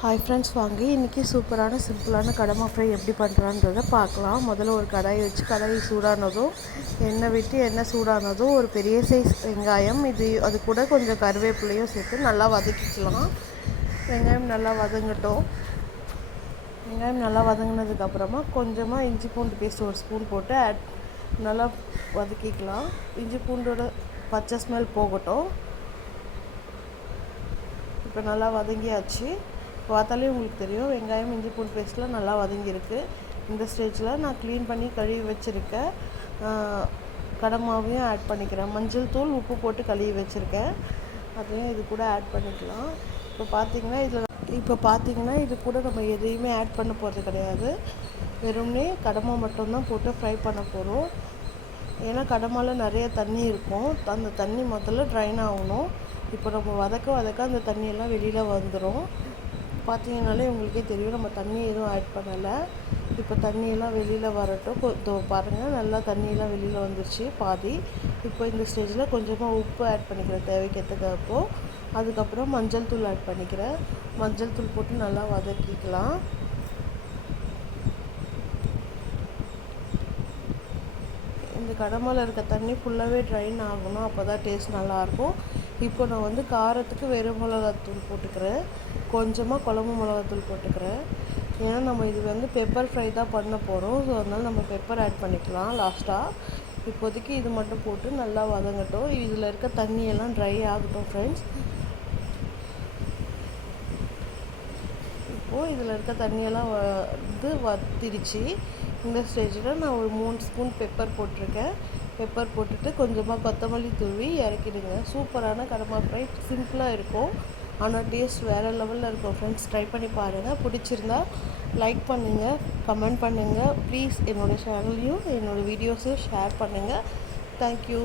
Hi friends வாங்க. இன்றைக்கி சூப்பரான சிம்பிளான கடமா. ஃப்ரை எப்படி பண்ணுறான்றதை பார்க்கலாம். முதல்ல ஒரு கடாயை வச்சு கடாய் சூடானதும் எண்ணெய் விட்டு எண்ணெய் சூடானதும் ஒரு பெரிய சைஸ் வெங்காயம். இது அது கூட கொஞ்சம் கருவேப்பிலையும் சேர்த்து நல்லா வதக்கிக்கலாம். வெங்காயம் நல்லா வதங்கட்டும். வெங்காயம் நல்லா வதங்கினதுக்கப்புறமா கொஞ்சமாக இஞ்சி பூண்டு பேஸ்ட் ஒரு ஸ்பூன் போட்டு ஆட் நல்லா வதக்கிக்கலாம். இஞ்சி பூண்டோட பச்சை ஸ்மெல் போகட்டும். இப்போ நல்லா வதங்கியாச்சு. பார்த்தாலே உங்களுக்கு தெரியும். வெங்காயம் இஞ்சி பூண்டு பேஸ்ட்லாம் நல்லா வதங்கியிருக்கு. இந்த ஸ்டேஜில் நான் க்ளீன் பண்ணி கழுவி வச்சுருக்கேன். கடமாவையும் ஆட் பண்ணிக்கிறேன். மஞ்சள் தூள் உப்பு போட்டு கழுவி வச்சுருக்கேன். அதையும் இது கூட ஆட் பண்ணிக்கலாம். இப்போ பார்த்தீங்கன்னா இதில் இப்போ பார்த்தீங்கன்னா இது கூட நம்ம எதையுமே ஆட் பண்ண போகிறது கிடையாது. வெறும்னே கடமை மட்டும்தான் போட்டு ஃப்ரை பண்ண போகிறோம் ஏன்னா கடமால நிறைய தண்ணி இருக்கும். அந்த தண்ணி முதல்ல ட்ரைன் ஆகணும். இப்போ நம்ம வதக்க வதக்க அந்த தண்ணியெல்லாம் வெளியில் வந்துடும் பார்த்தீங்கனாலே உங்களுக்கே தெரியும். நம்ம தண்ணி எதுவும் ஆட் பண்ணலை. இப்போ தண்ணியெல்லாம் வெளியில் வரட்டும். இதோ பாருங்கள் நல்லா தண்ணியெல்லாம் வெளியில் வந்துருச்சு பாதி. இப்போ இந்த ஸ்டேஜில் கொஞ்சமாக உப்பு ஆட் பண்ணிக்கிறேன். தேவைக்கேற்றக்கப்போ அதுக்கப்புறம் மஞ்சள் தூள் ஆட் பண்ணிக்கிறேன். மஞ்சள் தூள் போட்டு நல்லா வதக்கிக்கலாம். இந்த கடமையில் இருக்க தண்ணி ஃபுல்லாகவே ட்ரைன் ஆகணும். அப்போ தான் டேஸ்ட் நல்லாயிருக்கும் இப்போ நான் வந்து காரத்துக்கு வெறும் மிளகாத்தூள் போட்டுக்கிறேன். கொஞ்சமாக குழம்பு மிளகாத்தூள் போட்டுக்கிறேன். ஏன்னா நம்ம இது வந்து பெப்பர் ஃப்ரை தான் பண்ண போகிறோம் ஸோ அதனால் நம்ம பெப்பர் ஆட் பண்ணிக்கலாம் லாஸ்ட்டாக இப்போதைக்கு இது மட்டும் போட்டு நல்லா வதங்கட்டும். இதில் இருக்க தண்ணியெல்லாம் ட்ரை ஆகட்டும் ஃப்ரெண்ட்ஸ் இப்போது இதில் இருக்க தண்ணியெல்லாம் வந்து வத்திருச்சு. இந்த ஸ்டேஜில் நான் ஒரு மூணு ஸ்பூன் பெப்பர் போட்டிருக்கேன். பெப்பர் போட்டுட்டு கொஞ்சமாக கொத்தமல்லி தூவி இறக்கிடுங்க. சூப்பரான கடமா ஃப்ரை சிம்பிளாக இருக்கும். ஆனால் டேஸ்ட் வேறு லெவலில் இருக்கும். ஃப்ரெண்ட்ஸ் ட்ரை பண்ணி பாருங்கள் பிடிச்சிருந்தா லைக் பண்ணுங்கள் கமெண்ட் பண்ணுங்கள் ப்ளீஸ் என்னோடய சேனல்லையும் என்னோடய வீடியோஸையும் ஷேர் பண்ணுங்கள் தேங்க்யூ